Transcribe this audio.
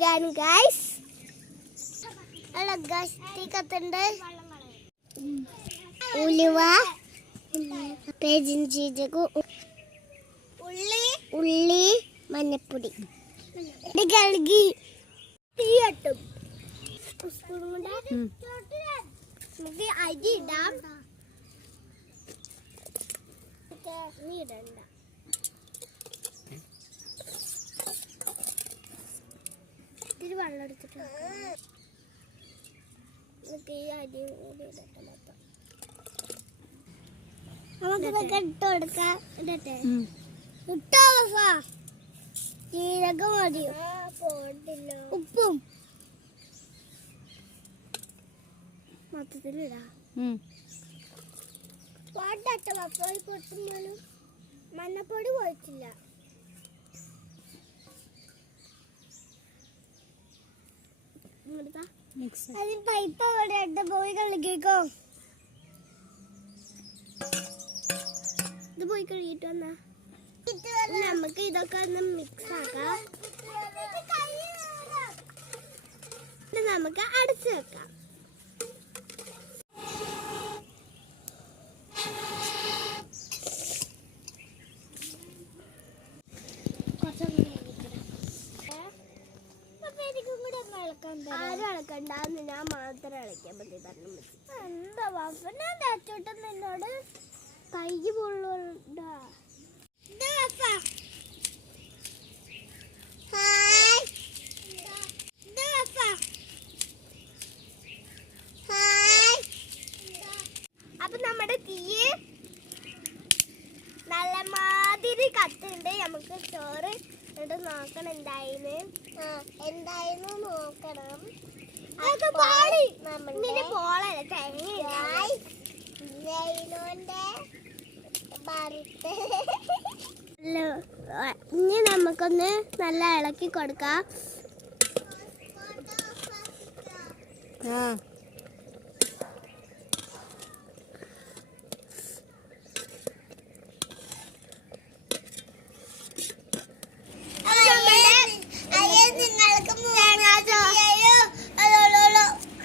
Biryani guys. അല്ല guys തീ കത്തുണ്ട്. ഉലുവ, പെരിഞ്ചീരകം, ഉള്ളി, മഞ്ഞപ്പൊടി കഴുകി തീ കട്ടും. നമുക്ക് അരി ഇടാം. ഇടണ്ട. ഇത്തിരി വെള്ളം എടുത്തിട്ട് ഈ അരി ഇടട്ടെ മൊത്തം. നമുക്കിതൊക്കെ ഇട്ട് കൊടുക്കാം. ഇടട്ടെ ഇട്ടോ ജീരകം മതിയോ? ഉപ്പും മൊത്തത്തിലിടാം. മഞ്ഞപ്പൊടി പോയിട്ടില്ല. പൈപ്പ് അവിടെ പോയി കളിക്കോ. ഇത് പോയി കഴുകിട്ട് വന്നാ നമുക്ക് ഇതൊക്കെ ഒന്ന് മിക്സ് ആക്കാം. നമുക്ക് അടച്ചു വെക്കാം. ആരും ഇളക്കണ്ടെന്ന് ഞാൻ മാത്രം ഇളക്കാൻ പറ്റി പറഞ്ഞു. എന്താ ഞാൻ തേച്ചോട്ടെ നിന്നോട് കൈ പൊള്ളുണ്ട. അപ്പൊ നമ്മുടെ തീ നല്ല മാതിരി കത്തുണ്ട്. നമുക്ക് ചോറ് എന്നിട്ട് നോക്കണം എന്തായിരുന്നു നോക്കണം. ഇനി നമുക്കൊന്ന് നല്ല ഇളക്കി കൊടുക്കാം.